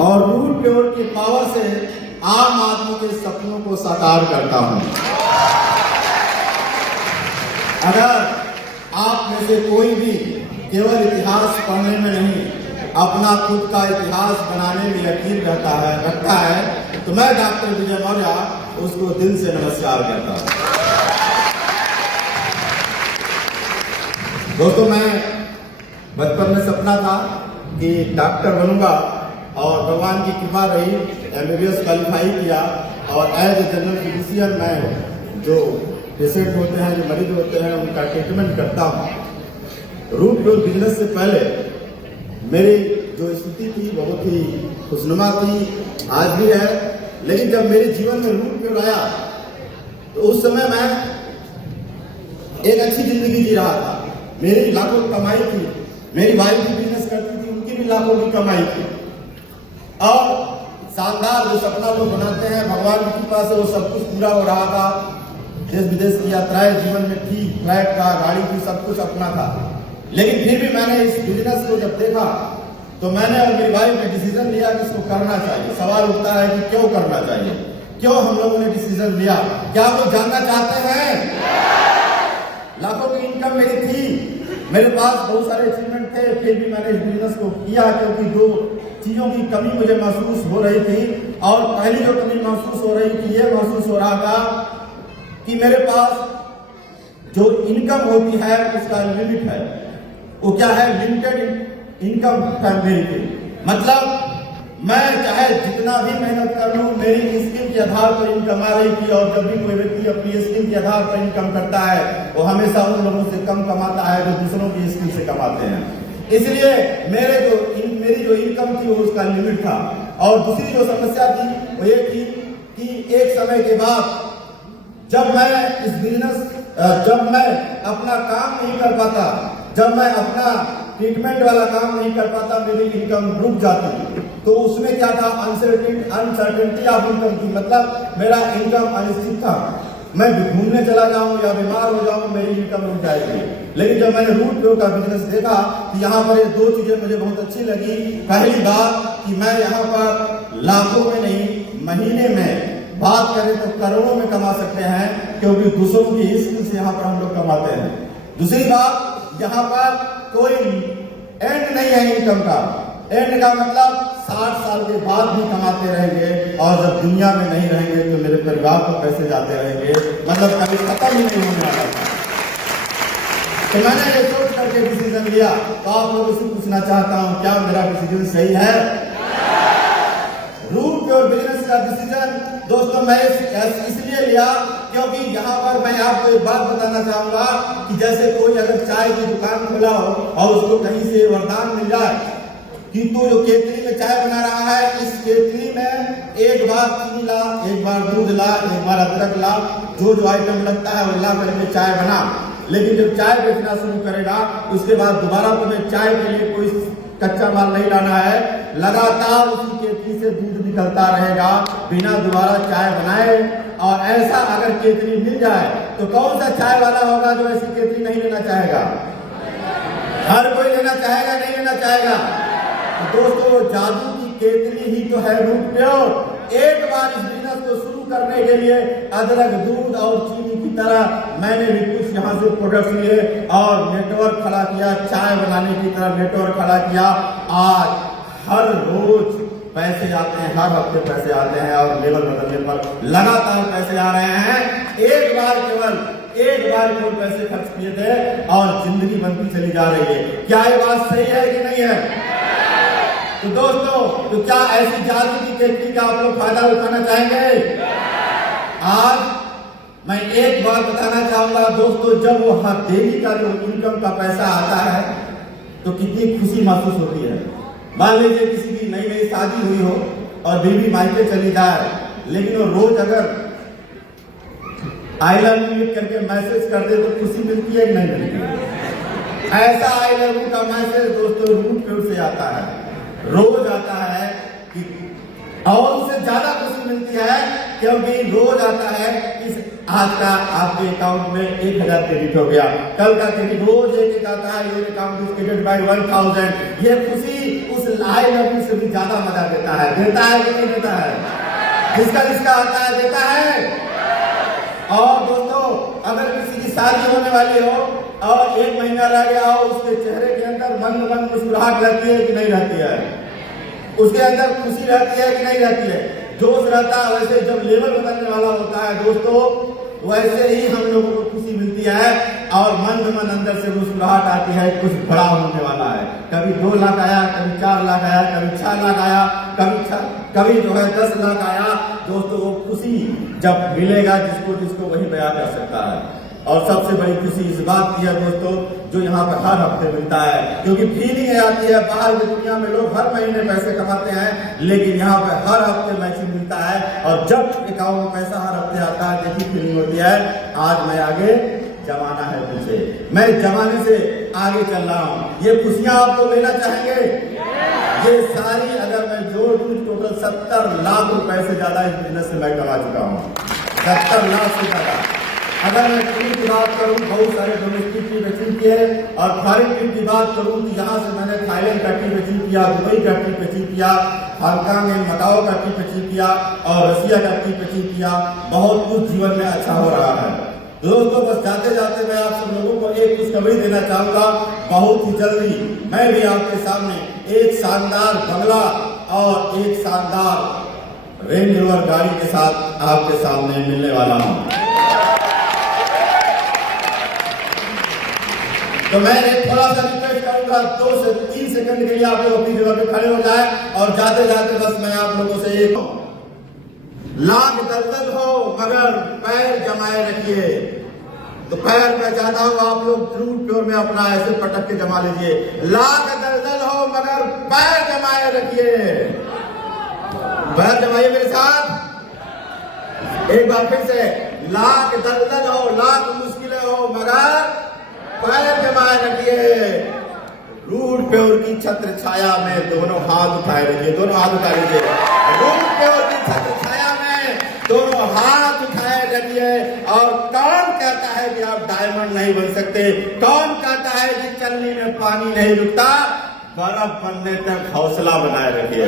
और root pure की power से आम आदमी के सपनों को साकार करता हूं। अगर आप में से कोई भी केवल इतिहास पढ़ने में नहीं, अपना खुद का इतिहास बनाने में यकीन रखता है तो मैं डॉक्टर विजय मौर्य उसको दिल से नमस्कार करता हूं। दोस्तों, मैं बचपन में सपना था कि डॉक्टर बनूंगा और भगवान की कृपा रही, MBBS क्वालिफाई किया और एज ए जनरल फिजिशियन मैं जो पेशेंट होते हैं, जो मरीज होते हैं, उनका ट्रीटमेंट करता हूँ। रूट प्योर बिजनेस से पहले मेरी जो स्थिति थी बहुत ही खुशनुमा थी, आज भी है। लेकिन जब मेरे जीवन में रूट प्योर आया तो उस समय मैं एक अच्छी जिंदगी जी रहा था। मेरी लाखों कमाई थी, मेरी वाइफ भी बिजनेस करती थी, उनकी भी लाखों की कमाई थी। और शानदार जो सपना लोग बनाते हैं, भगवान की कृपा से वो सब कुछ पूरा हो रहा था। देश विदेश की यात्राएं जीवन में थी, फ्लैट था, गाड़ी थी, सब कुछ अपना था। लेकिन फिर भी मैंने इस बिजनेस को जब देखा तो मैंने और मेरी वाइफ ने डिसीजन लिया कि इसको करना चाहिए। सवाल उठता है कि क्यों करना चाहिए, क्यों हम लोगों ने डिसीजन लिया? क्या आप जानना चाहते हैं? लाखों की इनकम मेरी थी, मेरे पास बहुत सारे अचीवमेंट थे, फिर भी मैंने इस बिजनेस को किया क्योंकि दो चीजों की कमी मुझे महसूस हो रही थी। और पहली जो कमी महसूस हो रही थी, ये महसूस हो रहा था कि मेरे पास जो इनकम होती है उसका लिमिट है। वो क्या है? लिमिटेड इनकम फैमिली की। मतलब मैं चाहे जितना भी मेहनत कर लूं, मेरी स्किल के आधार पर इनकम आ रही थी। और जब भी कोई व्यक्ति अपनी स्किल के आधार पर इनकम करता है वो हमेशा उन लोगों से कम कमाता है जो दूसरों की स्किल से कमाते हैं। इसलिए मेरी जो इनकम थी वो उसका लिमिट था। और दूसरी जो समस्या थी वो ये थी कि एक समय के बाद जब मैं अपना काम नहीं कर पाता, जब मैं अपना ट्रीटमेंट वाला काम नहीं कर पाता, मेरी इनकम रुक जाती। तो उसमें क्या था? अनसर्टेनिटी ऑफ इनकम थी। मतलब मेरा इनकम अनिश्चित था। मैं घूमने चला जाऊं या बीमार हो जाऊं, मेरी इनकम रुक जाएगी। लेकिन जब मैंने रूट प्योर का बिजनेस देखा तो यहाँ पर ये दो चीजें मुझे बहुत अच्छी लगी। पहली बात कि मैं यहाँ पर लाखों में नहीं, महीने में, बात करें तो करोड़ों में कमा सकते हैं क्योंकि दूसरों की स्किल से यहाँ पर हम लोग कमाते हैं। दूसरी बात, यहाँ पर कोई एंड नहीं है इनकम का। एंड का मतलब 60 साल के बाद भी कमाते रहेंगे और जब दुनिया में नहीं रहेंगे तो मेरे परिवार को पैसे जाते रहेंगे। मतलब कभी खत्म ही नहीं होने वाला। तो मैंने ये सोच करके डिसीजन लिया। तो आप लोगों से पूछना चाहता हूं, क्या मेरा डिसीजन सही है? रूट प्योर बिजनेस का डिसीजन दोस्तों मैं इसलिए लिया क्योंकि यहाँ पर मैं आपको एक बात बताना चाहूंगा कि जैसे कोई अगर चाय की दुकान खोला हो और उसको कहीं से वरदान मिल जाए कि तू जो केतली में चाय बना रहा है, इस केतली में एक बार चीनी ला, एक बार दूध ला, एक बार अदरक ला, जो आइटम लगता है वो ला करके चाय बना। लेकिन जब चाय बेचना शुरू करेगा उसके बाद दोबारा तुम्हें चाय के लिए कोई कच्चा माल नहीं लाना है। लगातार उसी केतली से दूध निकलता रहेगा बिना दोबारा चाय बनाए। और ऐसा अगर केतली मिल जाए तो कौन सा चाय वाला होगा जो ऐसी केतली नहीं लेना चाहेगा? हर कोई लेना चाहेगा, नहीं लेना चाहेगा? तो दोस्तों, जादू की केतली ही तो है रूट प्योर। एक बार इस बिजनेस को शुरू करने के लिए अदरक, दूध और चीनी की तरह मैंने भी कुछ यहाँ से प्रोडक्ट्स लिए और नेटवर्क खड़ा किया, चाय बनाने की तरह नेटवर्क खड़ा किया। आज हर रोज पैसे आते हैं, हर हफ्ते पैसे आते हैं और लेवल बदलने पर लगातार पैसे आ रहे हैं। एक बार केवल पैसे खर्च किए थे और जिंदगी बनती चली जा रही है। क्या ये बात सही है कि नहीं है? तो दोस्तों, तो क्या ऐसी जादू की केतली का आप लोग फायदा उठाना चाहेंगे? आज मैं एक बात बताना चाहूंगा दोस्तों, जब वो डेली का जो इनकम का पैसा आता है तो कितनी खुशी महसूस होती है। मान लीजिए किसी की नई शादी हुई हो और बीवी मायके चली जाए, लेकिन वो रोज अगर आई लव यू लिख करके मैसेज कर दे तो खुशी मिलती है कि नहीं मिलती? ऐसा आई लव यू का मैसेज दोस्तों रूट प्योर से आता है, रोज आता है कि और उससे ज्यादा खुशी मिलती है क्योंकि रोज आता है इस आज का आपके अकाउंट में 1000 क्रेडिट हो गया, कल का क्रेडिट रोज एक आता है, ये अकाउंट इज क्रेडिट बाय 1000। ये खुशी उस आई लव यू से भी ज्यादा मजा देता है कि नहीं देता है? जिसका जिसका आता है देता है। और दोस्तों, अगर किसी की शादी होने वाली हो और 1 महीना रह गया हो, उसके चेहरे के अंदर मंद मंद मुस्कुराहट रहती है कि नहीं रहती है? उसके अंदर खुशी रहती है कि नहीं रहती है? जोश रहता है। वैसे जब लेवल बदलने वाला होता है दोस्तों, वैसे ही हम लोगों को खुशी मिलती है और मंद मन अंदर से मुस्कुराहट आती है, कुछ बड़ा होने वाला है। कभी 2 लाख आया, कभी 4 लाख आया, कभी 6 लाख आया, कभी जो है 10 लाख आया। दोस्तों, वो खुशी जब मिलेगा जिसको वही बयां कर सकता है। और सबसे बड़ी खुशी इस बात की है दोस्तों, जो यहाँ पर हर हफ्ते मिलता है, क्योंकि फीलिंग आती है। बाहर की दुनिया में लोग हर महीने पैसे कमाते हैं, लेकिन यहाँ पे हर हफ्ते मैचिंग मिलता है। और जब अकाउंट में पैसा हर हफ्ते आता है, देखिए फीलिंग होती है, आज मैं आगे, जमाना है पीछे, मैं जमाने से आगे चल रहा हूँ। ये खुशियां आप लोग लेना चाहेंगे? ये सारी अगर मैं जोड़ दूं, टोटल 70 लाख रुपए से ज्यादा इस बिजनेस से मैं कमा चुका हूँ। 70 लाख से ज्यादा। अगर मैं ट्रिप की बात करूं, बहुत सारे डोमेस्टिक ट्रिप अचीव किए, और फॉरेन ट्रिप की बात करूं तो यहाँ से मैंने थाईलैंड का ट्रिप अचीव किया, दुबई का ट्रिप अचीव किया, हांगकांग एंड मकाओ का ट्रिप अचीव किया, और रसिया का ट्रिप अचीव किया। बहुत कुछ जीवन में अच्छा हो रहा है दोस्तों। बस जाते जाते मैं आप सब लोगों को एक खुशखबरी देना चाहूंगा। बहुत ही जल्दी मैं भी आपके सामने एक शानदार बंगला और एक शानदार रेंज रोवर गाड़ी के साथ आपके सामने मिलने वाला हूं। तो मैं एक थोड़ा सा रिक्वेस्ट करूंगा, 2 से 3 सेकंड के लिए आप लोग अपनी जगह पे खड़े हो जाए, और जाते जाते बस मैं आप लोगों से एक, लाख दलदल हो मगर पैर जमाए रखिए। तो पैर मैं चाहता हूं आप लोग फ्लूट प्योर में अपना ऐसे पटक के जमा लीजिए। लाख दलदल हो मगर पैर जमाए रखिए। पैर जमाइए मेरे साथ एक बार फिर से। लाख दलदल हो, लाख मुश्किलें हो, मगर पैर जमाए रखिए। रूट प्योर की छत्र छाया में दोनों हाथ उठाए रखिए। दोनों हाथ उठा लीजिए। रूट प्योर की छत्र छाया में दोनों हाथ उठाए रखिए। और कौन कहता है कि आप डायमंड नहीं बन सकते? कौन कहता है कि चलनी में पानी नहीं रुकता? बर्फ बनने तक हौसला बनाए रखिए।